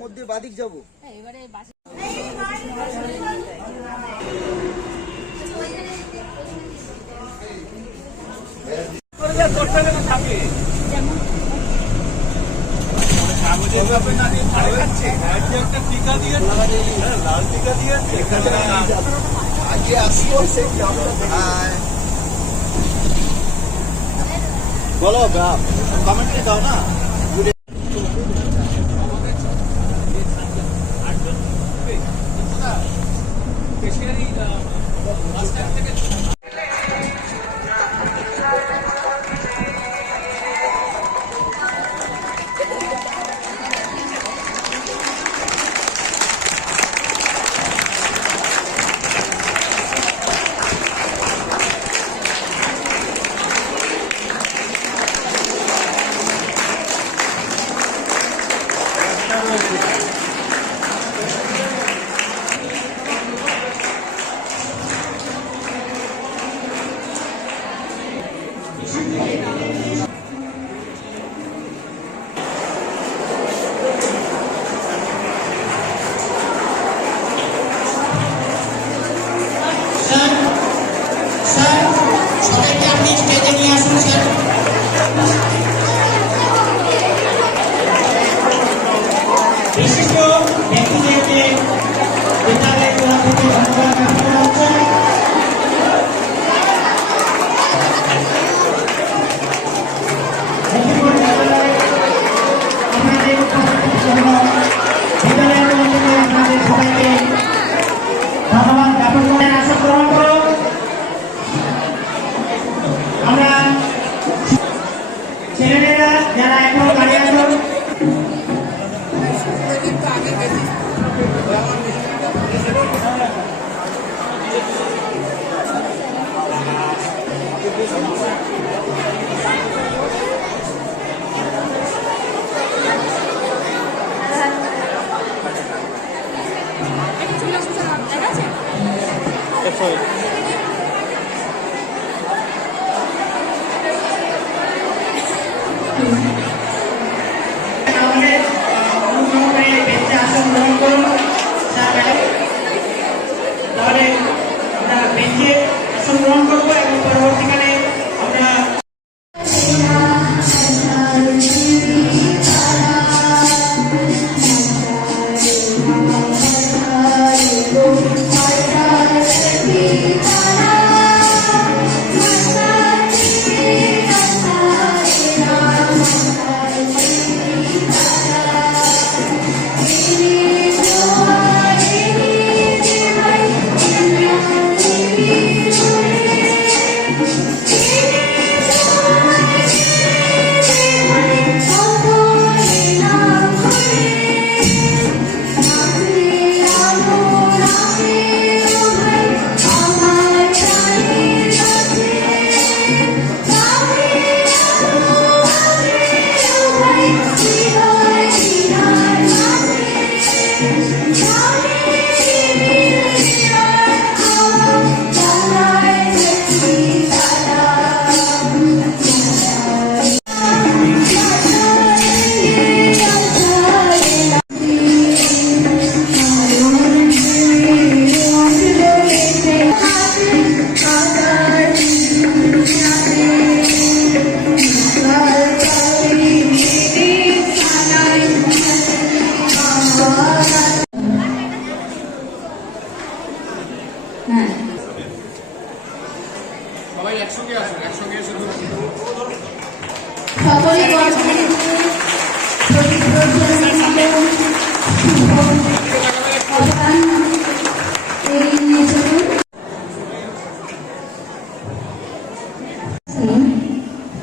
মধ্যে বাদিক যাবো। বলো কমেন্টে দাও না।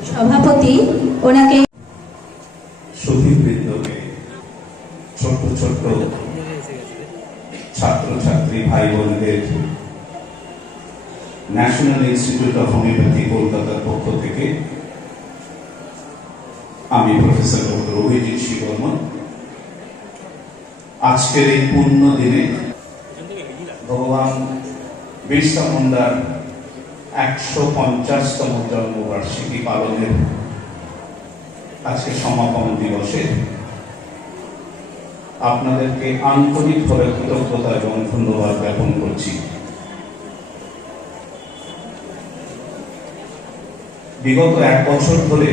সভাপতি ওনাকে সুধীবৃন্দকে ছোট্ট ছোট্ট ছাত্রছাত্রী ভাই বোনদের ন্যাশনাল ইনস্টিটিউট অফ হোমিওপ্যাথি কলকাতার পক্ষ থেকে আমি প্রফেসর ডক্টর অভিজিৎ শিববর্মন আজকের এই পূর্ণ দিনে ভগবান বিরসা মুন্ডার 150তম জন্মবার্ষিকী পালনের আজকে সমাপন দিবসে আপনাদেরকে আন্তরিকভাবে কৃতজ্ঞতা এবং ধন্যবাদ জ্ঞাপন করছি। বিগত 1 বছর ধরে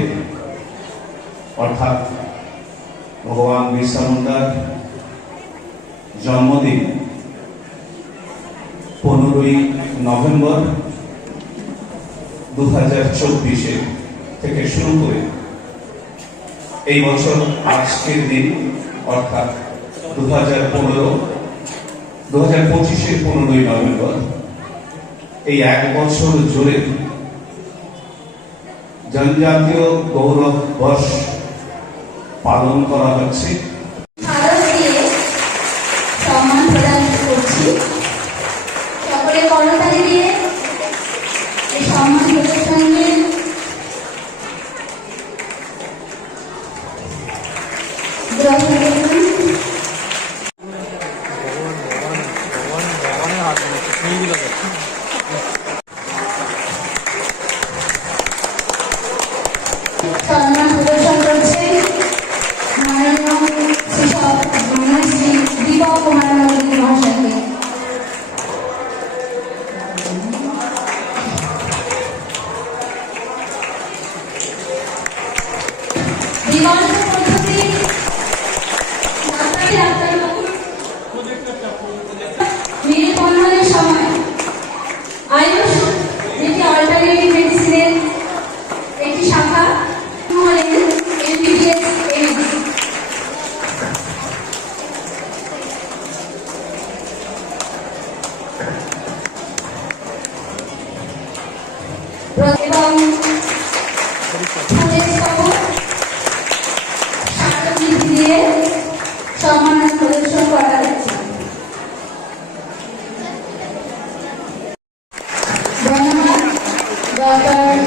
অর্থাৎ ভগবান বিরসা মুন্ডার জন্মদিন 15ই নভেম্বর 2024 থেকে শুরু করে এই বছর আজকের দিন অর্থাৎ 2025-এর 15ই নভেম্বর এই 1 বছর জুড়ে জনজাতীয় গৌরব বর্ষ পালন করা হচ্ছে। সম্মান প্রদান করছি। সকলে করতালি দিয়ে এই সম্মান প্রদর্শনকে গ্রহণ করুন। সম্মান প্রদর্শন করছে মাননীয় শ্রী দীপক কুমার নন্দী মহাশয়কে। দিগন্ত পদ্ধতি নির্বন্ধনের সময় আয়ুষ যেটি অল্টারনেটিভ মেডিসিনের একটি শাখা হলেন MBBS MD। এবং দিয়ে সম্মান প্রদর্শন করা হচ্ছে। ধন্যবাদ ডক্টর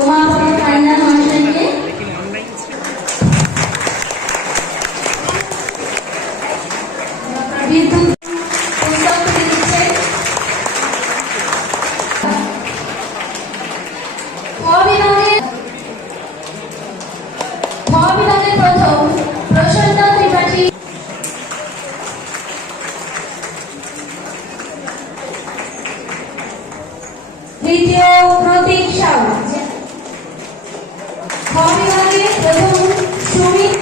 উমাপতি ফাইনাল মহাশয়কে। বিদ্যুৎ পুস্তক দিচ্ছে বিভাগের প্রথম প্রসন্ন ত্রিপাঠী, দ্বিতীয় প্রতীক সাউ, বিভাগে প্রথম সুমিত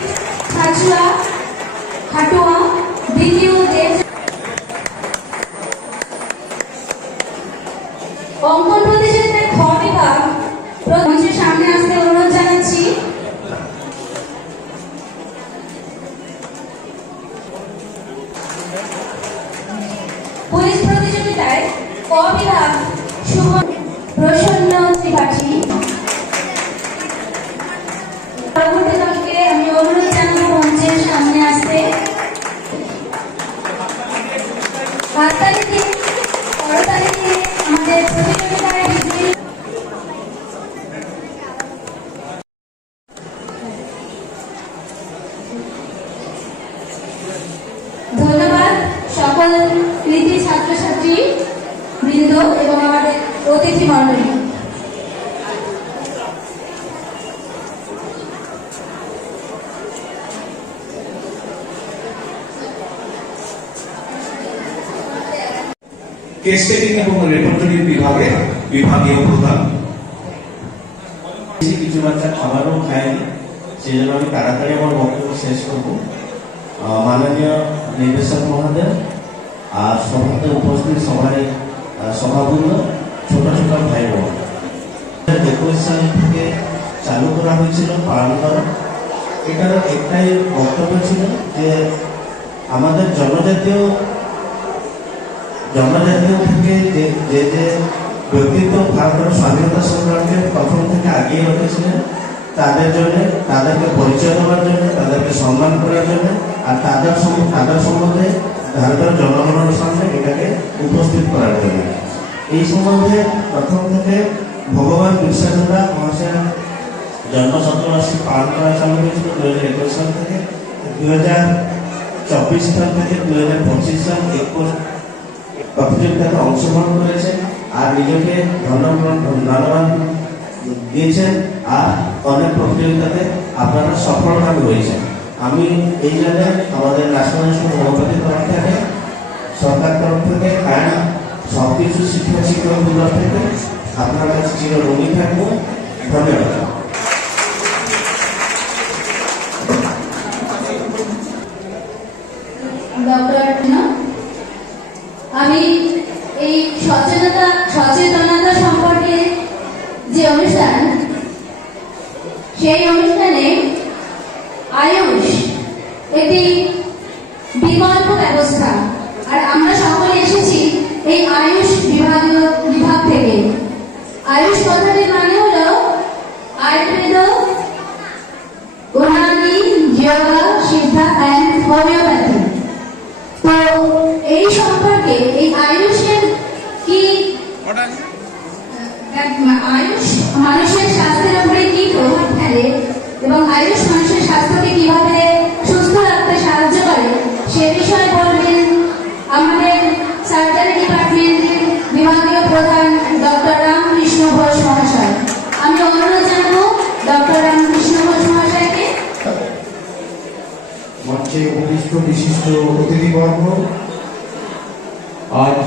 খাটুয়া, দ্বিতীয় দেব। অঙ্কন প্রতিযোগিতার খ বিভাগ মঞ্চের সামনে আসতে অনুরোধ জানাচ্ছি। পুলিশ প্রতিযোগিতায় ক বিভাগ প্রসন্ন ত্রিপাঠী। পরবর্তী দলকে আমি অনুরোধ জানাবো মঞ্চের সামনে আসতে। হাততালি দিয়ে করতালি দিয়ে আমাদের প্রতিযোগিতায় বিজয়ী। ধন্যবাদ সকল কৃতি ছাত্রছাত্রী বৃন্দ এবং আমাদের অতিথি মণ্ডলী। কেস টেকিং এবং রেপার্টরি বিভাগে বিভাগীয় প্রধান। কিছু বাচ্চা খাবারও খায়নি, সেই জন্য আমি তাড়াতাড়ি আমার বক্তব্য শেষ করবো। মাননীয় নির্দেশক মহোদয় আর সভাতে উপস্থিত সবাই সভাবৃন্দ, ছোট ছোট ভাই বোন, 21 সাল থেকে চালু করা হয়েছিল পালন করা। এটার একটাই বক্তব্য ছিল যে আমাদের জনজাতীয় থেকে যে ব্যক্তিত্ব ভারতের স্বাধীনতা সংগ্রামকে প্রথম থেকে আগিয়ে রেখেছিলেন, তাদের জন্য, তাদেরকে পরিচয় দেওয়ার জন্য, তাদেরকে সম্মান করার জন্য আর তাদের সম্বন্ধে ভারতের জনগণের সামনে এটাকে উপস্থিত করার জন্য। এই সম্বন্ধে প্রথম থেকে ভগবান বিরসা মুন্ডা মহাশয়ের জন্ম শতবার্ষিকী পালন করা চালু হয়েছিল 2021 সাল থেকে। 2024 সাল থেকে 2025 সাল প্রতিযোগিতাতে অংশগ্রহণ করেছে। আর নিজেকে ধন্যবাদ দিয়েছেন আর অনেক প্রতিযোগিতাতে আপনারা সফলকামী হয়েছেন। আমি এই জন্য আমাদের ন্যাশনাল হোমিওপ্যাথির তরফ থেকে, সরকার তরফ থেকে অ্যান্ড সব কিছু শিক্ষকগুলোর থেকে আপনার কাছে চিরঋণী থাকবো। ধন্যবাদ। আমি এই সচেতনতা সম্পর্কে যে অনুষ্ঠান, সেই অনুষ্ঠানে আয়ুষ একটি বিকল্প ব্যবস্থা, আর আমরা সকলে এসেছি এই আয়ুষ বিভাগ থেকে। আয়ুষ কথাটির মানে হলো আয়ুর্বেদ, উনানি, যোগা, সিদ্ধা অ্যান্ড হোমিওপ্যাথি। তো এই সম্পর্কে এই আয়ুষের কি, আয়ুষ মানুষের স্বাস্থ্যের উপরে কি প্রভাব ফেলে এবং আয়ুষ মানুষের স্বাস্থ্যকে কিভাবে সুস্থ রাখতে সাহায্য করে, সে বিষয়ে বলবেন আমাদের সার্জারি ডিপার্টমেন্টের বিভাগীয় প্রধান ডক্টর রামকৃষ্ণ ঘোষ মহাশয়। আমি অনুরোধ জানাবো ডক্টর রামকৃষ্ণ ঘোষ মহাশয়কে। মঞ্চে উপবিষ্ট বিশিষ্ট অতিথিবর্গ, আজ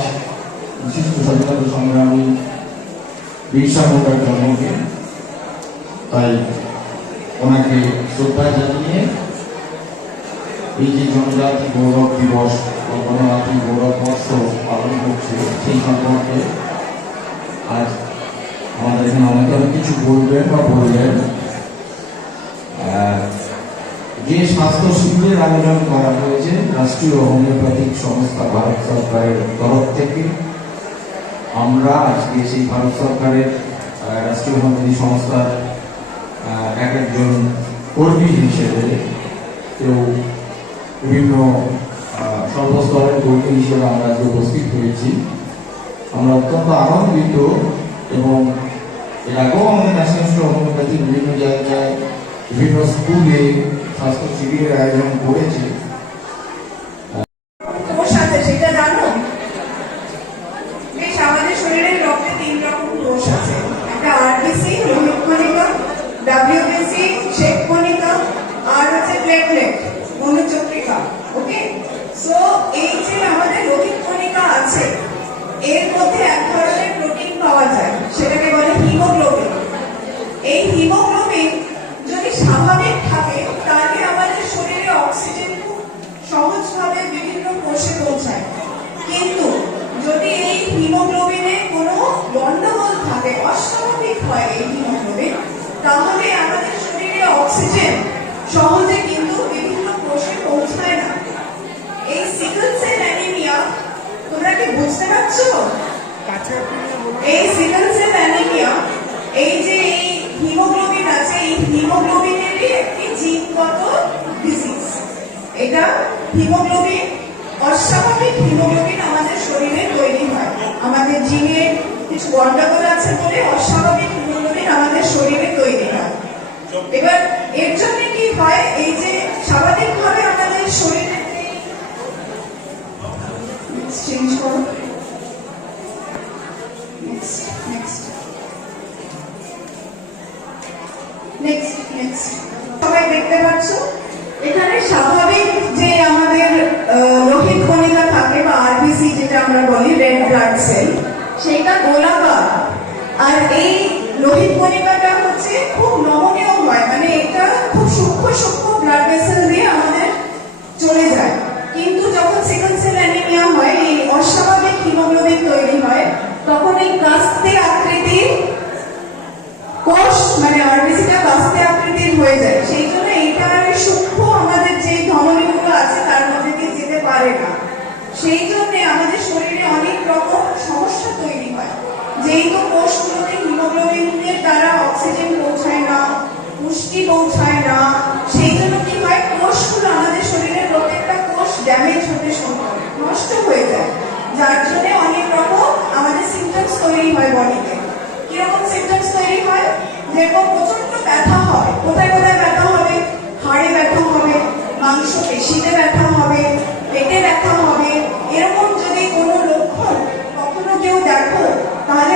বিশিষ্ট স্বাধীনতা সংগ্রামী বিরসা মুন্ডার জন্মদিন, তাই ওনাকে শ্রদ্ধা জানিয়ে এই যে জনজাতি গৌরব দিবস বা গণজাতি গৌরব বর্ষ পালন করছে সেই সম্পর্কে আজ আমাদের এখানে অনেক কিছু বলবেন বা বললেন। যে স্বাস্থ্য শিবিরের আয়োজন করা হয়েছে রাষ্ট্রীয় হোমিওপ্যাথিক সংস্থা ভারত সরকারের তরফ থেকে, আমরা আজকে সেই ভারত সরকারের রাষ্ট্রীয় হোমিওপ্যাথি সংস্থার এক একজন কর্মী হিসেবে, কেউ বিভিন্ন সর্বস্তরের কর্মী হিসেবে আমরা আজকে উপস্থিত হয়েছি। আমরা অত্যন্ত আনন্দিত এবং এর আগেও আমাদের ন্যাশনাল হোমিওপ্যাথি বিভিন্ন জায়গায় বিভিন্ন স্কুলে স্বাস্থ্য শিবিরের আয়োজন করেছে। সেটা জানো? বেশ, আমাদের শরীরের রক্তে 3 রকম কোষ আছে। একটা আরবিসি, লোহিত কণিকা, ডাব্লিউবিসি, শ্বেত কণিকা, আর হচ্ছে প্লেটলেট, অনুচক্রিকা। ওকে, সো এই যে আমাদের লোহিত কণিকা আছে, এর মধ্যে এক ধরনের প্রোটিন পাওয়া যায়, সেটাকে বলে হিমোগ্লোবিন। এই হিমোগ্লোবিন যদি স্বাভাবিক থাকে তাহলে আমাদের শরীরে অক্সিজেন খুব সহজভাবে বিভিন্ন কোষে পৌঁছায়। কিন্তু যদি এই হিমোগ্লোবিনে কোনো গন্ডগোল থাকে, অস্বাভাবিক হয় এই হিমোগ্লোবিন, তাহলে আমাদের শরীরে অক্সিজেন সহজে কিন্তু বিভিন্ন কোষে পৌঁছায় না। এই সিকল সেল অ্যানিমিয়া, তোমরা কি বুঝতে পারছো? এই সিকল সেল অ্যানিমিয়া, এই যে এই হিমোগ্লোবিন আছে, এই হিমোগ্লোবিনেরই একটি জিনগত ডিজিজ। এটা হিমোগ্লোবিন, অস্বাভাবিক হিমোগ্লোবিন আমাদের শরীরে তৈরি হয়। আমাদের জিনের কিছু গন্ডগোল আছে বলে অস্বাভাবিক হিমোগ্লোবিন আমাদের শরীরে তৈরি হয়। এবার এর জন্য কি হয়, এই যে স্বাভাবিকভাবে আমাদের শরীরে চেঞ্জ করো, নেক্সট সবাই দেখতে পাচ্ছ এখানে স্বাভাবিক যে আমাদের লোহিত কণিকা থাকে বা আরবিসি যেটা আমরা বলি, রেড ব্লাড সেল, সেটা গোলাকার। আর এই লোহিত কণিকাটা হচ্ছে খুব নমনীয় হয়, মানে এটা খুব সূক্ষ্ম ব্লাড ভেসেল দিয়ে আমাদের চলে যায়। কিন্তু যখন সিকল সেল অ্যানিমিয়া হয়, এই অস্বাভাবিক হিমোগ্লোবিন তৈরি হয়, তখন এই কাস্তে আকৃতির কোষ, মানে আরবিসিটা কাস্তে আকৃতির হয়ে যায়। সেই জন্য এইটা সূক্ষ্ম আমাদের যে ধমনীগুলো আছে তার মধ্যে দিয়ে যেতে পারে না। সেই জন্য আমাদের শরীরে অনেক রকম সমস্যা তৈরি হয়। যেহেতু কোষগুলোতে হিমোগ্লোবিনের দ্বারা অক্সিজেন পৌঁছায় না, পুষ্টি পৌঁছায় না, সেই জন্য কি হয়, কোষগুলো আমাদের শরীরের প্রত্যেকটা কোষ ড্যামেজ হতে শুরু করে, নষ্ট হয়ে যায়। যার জন্য অনেক রকম আমাদের সিমটমস তৈরি হয় বডিতে। কিরকম সিমটমস তৈরি হয়? যেরকম প্রচন্ড ব্যথা হয়। কোথায় কোথায় ব্যথা হবে? হাড়ে ব্যথা হবে, মাংস পেশিতে ব্যথা হবে, পেটে ব্যথা হবে। এরকম যদি কোনো লক্ষণ কখনো কেউ দেখো, তাহলে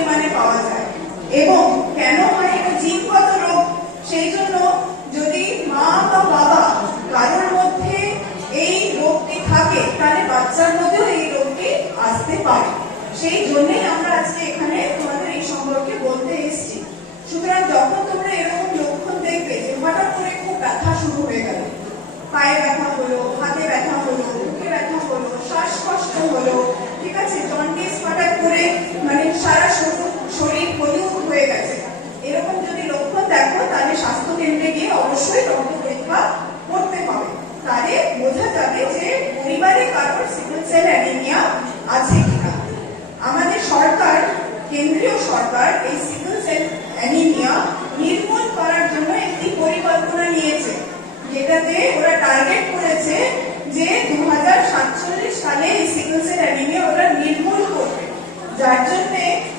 পরিমাণে পাওয়া যায়। এবং কেন হয় এটা জিনগত রোগ, সেই জন্য যদি মা বা বাবা কারোর মধ্যে এই রোগটি থাকে তাহলে বাচ্চার মধ্যেও এই রোগটি আসতে পারে। সেই জন্যই আমরা আজকে এখানে তোমাদের এই সম্পর্কে বলতে এসেছি। সুতরাং যখন তোমরা এরকম লক্ষণ দেখবে যে হঠাৎ করে খুব ব্যথা শুরু হয়ে গেল, পায়ে ব্যথা হলো, হাতে ব্যথা হলো, বুকে ব্যথা হলো, শ্বাসকষ্ট হলো, ঠিক আছে, জন্ডিস হঠাৎ করে মানে সারা শরীর হলুদ হয়ে গেছে, এরকম যদি লক্ষণ দেখো তাহলে স্বাস্থ্য কেন্দ্রে গিয়ে অবশ্যই রক্ত পরীক্ষা করতে হবে। তাহলে বোঝা যাবে যে পরিবারে কারোর সিকল সেল অ্যানিমিয়া আছে কিনা। আমাদের সরকার, কেন্দ্রীয় সরকার এই সিকল সেল অ্যানিমিয়া নির্মূল করার জন্য একটি পরিকল্পনা নিয়েছে, যেটাতে ওরা টার্গেট করেছে যে 2047 সালে এই সিকল সেল অ্যানিমিয়া ওরা নির্মূল করবে। যার জন্য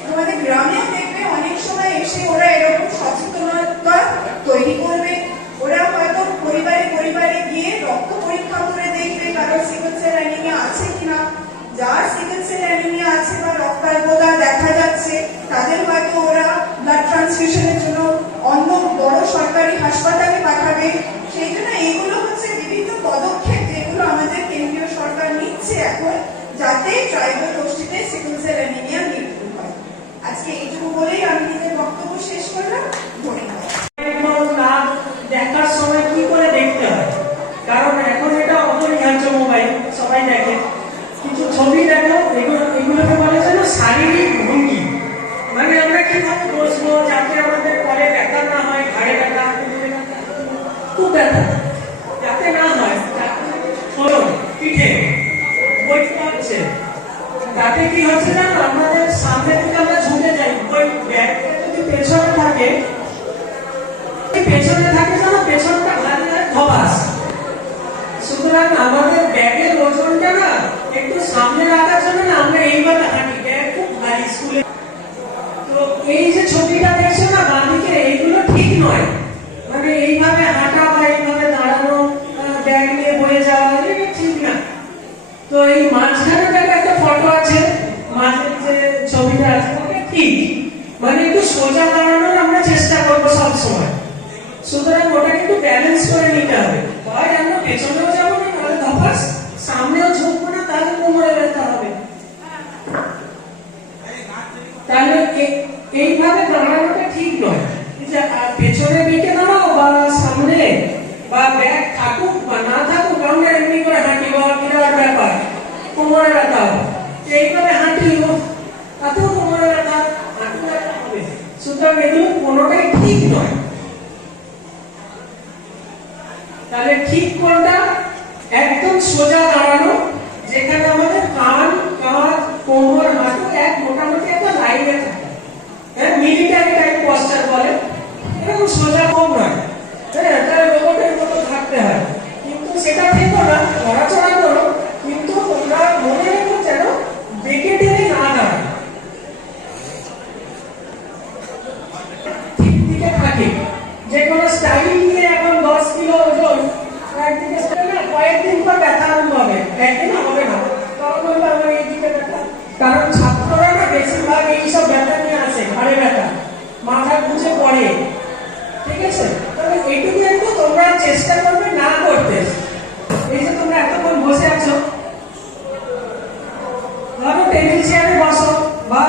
তোমাদের গ্রামেও দেখবে অনেক সময় এসে ওরা এরকম সচেতনতা তৈরি করবে। ওরা হয়তো পরিবারে পরিবারে গিয়ে রক্ত পরীক্ষা করে দেখবে কারোর সিকল সেল অ্যানিমিয়া আছে কিনা। যার সিকল সেল অ্যানিমিয়া আছে বা রক্তাল্পতা দেখা যাচ্ছে তাদের হয়তো ওরা ব্লাড ট্রান্সফিউশনের জন্য অন্য বড় সরকারি হাসপাতালে পাঠাবে। সেই জন্য এগুলো হচ্ছে বিভিন্ন পদক্ষেপ যেগুলো আমাদের কেন্দ্রীয় সরকার নিচ্ছে এখন, যাতে ট্রাইবাল গোষ্ঠীতে সিকল সেল অ্যানিমিয়া নির্মূল হয়। আজকে এইটুকু বলেই আমি নিজের বক্তব্য শেষ করলাম। ধন্যবাদ। দেখার সময় কি করে দেখতে হয়, কারণ এখন এটা অপরিহার্য, মোবাইল সবাই দেখে। কিছু ছবি দেখো, এগুলোকে বলে যেন শারীরিক ভঙ্গি, মানে আমরা কিভাবে বসবো যাতে আমাদের পরে ব্যথা না হয়, ঘাড়ে ব্যথা, খুব ব্যথা যাতে না হয়, পিঠে বইটা হচ্ছে, তাতে কি হচ্ছে জানো, আমাদের সামনে থেকে আমরা ঝুঁকে যাই। ওই ব্যাগটা যদি পেছনে থাকে যেন পেছনটা ভারী হয় ধপাস। সুতরাং আমাদের ব্যাগের ওজনটা না একটু সামনে রাখার জন্য না আমরা এইভাবে হাঁটি, ব্যাগ খুব ভারী স্কুলে। তো এই যে ছবিটা দেখছো না বাঁদিকে, এইগুলো ঠিক নয়, মানে এইভাবে হাঁটা বা এইভাবে দাঁড়ানো, ব্যাগ নিয়ে বয়ে যাওয়া, এটা ঠিক না। তো এই মাঝখানে দেখা একটা ফটো আছে, মাঝের যে ছবিটা আছে ওটা ঠিক, মানে একটু সোজা দাঁড়ানোর আমরা চেষ্টা করবো সবসময়। সুতরাং ওটা কিন্তু ব্যালেন্স করে নিতে হবে, হয় আমরা পেছনেও যাবো না, তাহলে ধপাস, সামনেও ঝুঁকবো না, তাহলে কোমরে ব্যথা হবে। তাহলে এইভাবে দাঁড়ানোটা ঠিক নয়, যে পেছনের দিকে দাঁড়াও বা সামনে, বা ব্যাগ থাকুক বা না থাকুক, আমরা এমনি করে হাঁটি বা বিরাট ব্যাপার, কোমরে ব্যথা হবে, এইভাবে হাঁটি তাতেও কোমরে ব্যথা, হাঁটু ব্যথা হবে। সুতরাং এগুলো কোনোটাই ঠিক নয়। তাহলে ঠিক কোনটা, একদম সোজা দাঁড়ানো, যেখানে আমাদের কান, কাঁধ, কোমর, হাঁটু এক মোটামুটি একটা লাইনে থাকে, হ্যাঁ, মিলিটারি টাইপ পশ্চার বলে, এরকম সোজা কম নয়, হ্যাঁ, তাহলে রোবটের মতো থাকতে হয়। কিন্তু সেটা থেকো না, নড়াচড়া করো, কিন্তু তোমরা মনে রেখো যেন বেঁকে টেনে না দাঁড়ায়, ঠিক দিকে থাকে। যে কোনো স্টাইল নিয়ে এখন 10 কিলো ওজন একদিকে না, কয়েকদিন পর ব্যথা আরম্ভ হবে, একদিন হবে না, তখন বলবে আমার এই দিকে ব্যথা। কারণ ছাত্ররা না বেশিরভাগ এইসব ব্যথা নিয়ে আসে, ঘাড়ে ব্যথা, মাথা ঘুচে পড়ে, ঠিক আছে। তবে এইটুকু একটু তোমরা চেষ্টা করবে না করতে। এই যে তোমরা এতক্ষণ বসে আছো, ধরো টেবিল চেয়ারে বসো বা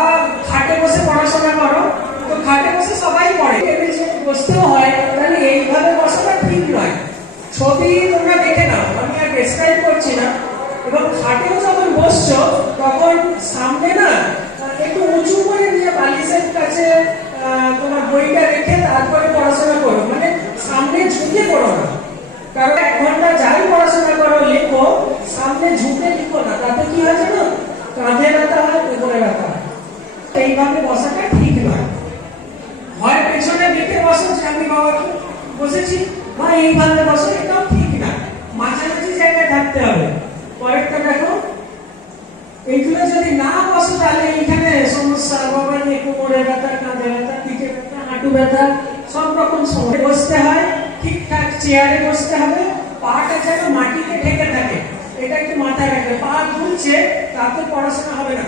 খাটে বসে পড়াশোনা করো, তো খাটে বসে সবাই পড়ে, টেবিল চেয়ারে বসতেও হয়, তাহলে এইভাবে বসাটা ঠিক নয়। ছবি তোমরা দেখে নাও, আমি আর ডেসক্রাইব করছি না। এবং খাটেও যখন বসছো তখন সামনে না একটু উঁচু করে নিয়ে বালিশের কাছে তোমার বইটা রেখে তারপরে পড়াশোনা করো, মানে সামনে ঝুঁকে পড়ো না। কারণ 1 ঘন্টা যাই পড়াশোনা করো, লেখো, সামনে ঝুঁকে লিখো না, তাতে কি হয় জানো, কাঁধে ব্যথা হয়, কোমরে ব্যথা হয়। এইভাবে বসাটা ঠিক নয়। হয় পেছনে দেখে বসো, যে আমি বাবা বসেছি, বা এইভাবে বসো, এটাও ঠিক না, মাঝামাঝি জায়গায় থাকতে হবে। পরেরটা দেখো, এইগুলো যদি না বসো তাহলে এইখানে সমস্যা, বাবা নিয়ে কোমরে ব্যথা, কাঁধে ব্যথা, পিঠে ব্যথা, হাঁটু ব্যথা, সব রকম সমস্যা। বসতে হয় ঠিকঠাক চেয়ারে বসতে হবে, পাটা যেন মাটিতে ঠেকে থাকে, এটা একটু মাথায় রাখবে। পা ঝুলছে তাতে পড়াশোনা হবে না,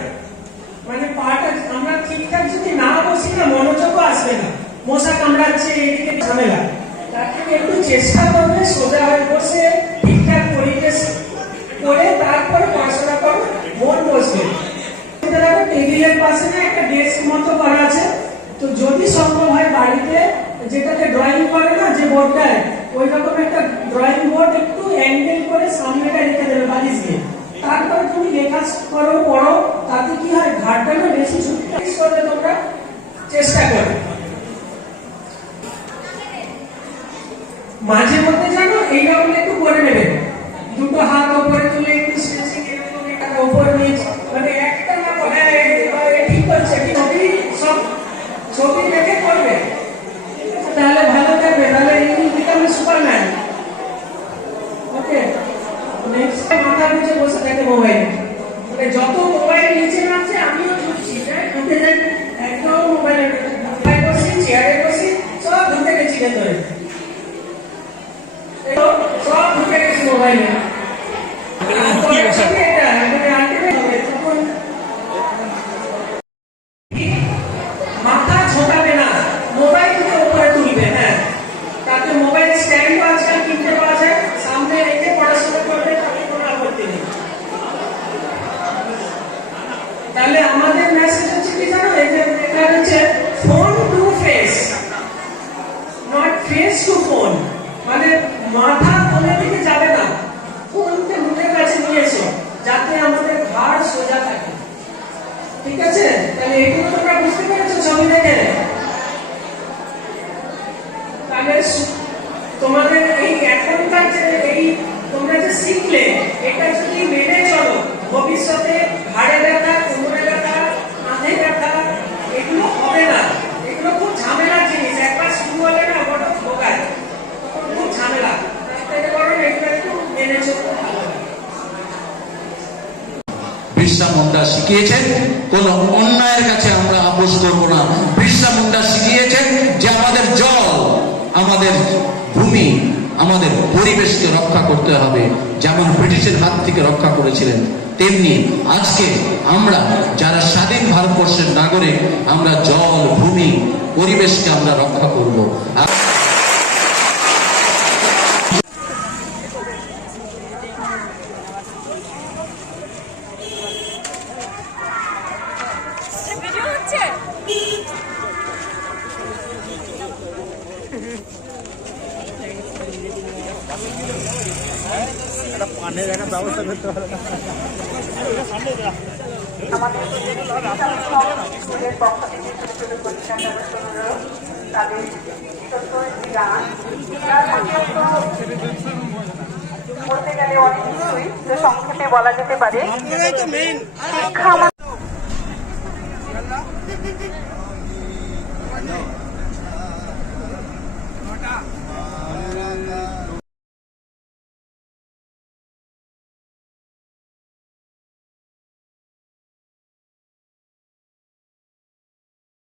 মানে পাটা আমরা ঠিকঠাক যদি না মশা কামড়াচ্ছে, এদিকে ঝামেলা। তার থেকে একটু চেষ্টা করবে সোজা হয়ে বসে ঠিকঠাক পরিবেশ করে তারপরে পড়াশোনা করো, মন বসবে। টেবিলের পাশে না একটা ডেস্ক মতো করা আছে, তো যদি সম্ভব হয় বাড়িতে যেটাতে ড্রয়িং করে না যে বোর্ডটায়, ওই রকম একটা ড্রয়িং বোর্ড একটু অ্যাঙ্গেল করে সামনেটা রেখে দেবে বালিশ দিয়ে, তারপরে তুমি লেখা করো, পড়ো। তাতে কি হয়, ঘাটটা না বেশি ছুটি করবে। তোমরা চেষ্টা করো মাঝে মধ্যে জানো এইরকম একটু করে নেবে, দুটো হাত উপরে তুলে একটু স্ট্রেচিং, এরকম একটা উপর নিচ, মানে একটা না ঠিক করছে, সব ছবি দেখে করবে, তাহলে ভালো থাকবে, তাহলে you become Superman. Okay, next মাথা নিচে বসে থাকে মোবাইলে, মানে যত মোবাইল নিচে নামছে আমিও ঢুকছি, ঢুকে যাই একদম মোবাইলে বসি, চেয়ারে বসি, সব ঢুকে গেছি ভেতরে, সব ঢুকে গেছি মোবাইলে। মাথা ঝোঁকাবে না, মোবাইল থেকে উপরে তুলবে। হ্যাঁ, তাতে মোবাইল স্ট্যান্ড আজকাল কিনতে পাওয়া যায়, সামনে রেখে পড়াশোনা করবে, তাতে কোনো আপত্তি নেই। তাহলে আমাদের মেসেজ হচ্ছে কি জানো, এই যে এটা হচ্ছে phone to face, not face to phone, মানে মাথা ফোনের দিকে যাবে না, ফোনকে মুখের কাছে নিয়েছো যাতে আমাদের ঘাড় সোজা থাকে। ঠিক আছে, তাহলে এগুলো তোমরা বুঝতে পেরেছো ছবি দেখে? তাহলে তোমাদের এই এখনকার যে এই তোমরা যে শিখলে, এটা যদি মেনে চলো, ভবিষ্যতে ঘাড়ে ব্যথা, কোমরে ব্যথা, মাথে ব্যথা এগুলো হবে না। এগুলো খুব ঝামেলার জিনিস, একবার শুরু হলে না ওটা ঢোকায়, তখন খুব ঝামেলা। তার থেকে বরং এগুলো একটু মেনে চলতে ভালো। বিরসা মুন্ডা শিখিয়েছেন কোন অন্যায়ের কাছে আমরা আপোষ করব না। বিরসা মুন্ডা শিখিয়েছেন যে আমাদের জল, আমাদের ভূমি, আমাদের পরিবেশকে রক্ষা করতে হবে। যেমন ব্রিটিশের হাত থেকে রক্ষা করেছিলেন, তেমনি আজকে আমরা যারা স্বাধীন ভারতবর্ষের নাগরিক, আমরা জল, ভূমি, পরিবেশকে আমরা রক্ষা করব। পানের একটা ব্যবস্থা করতে হবে। স্কুলের পক্ষ থেকে ছোট ছোট প্রতিষ্ঠান তাদের বলতে গেলে অনেক কিছুই সংক্ষেপে বলা যেতে পারে। শিক্ষা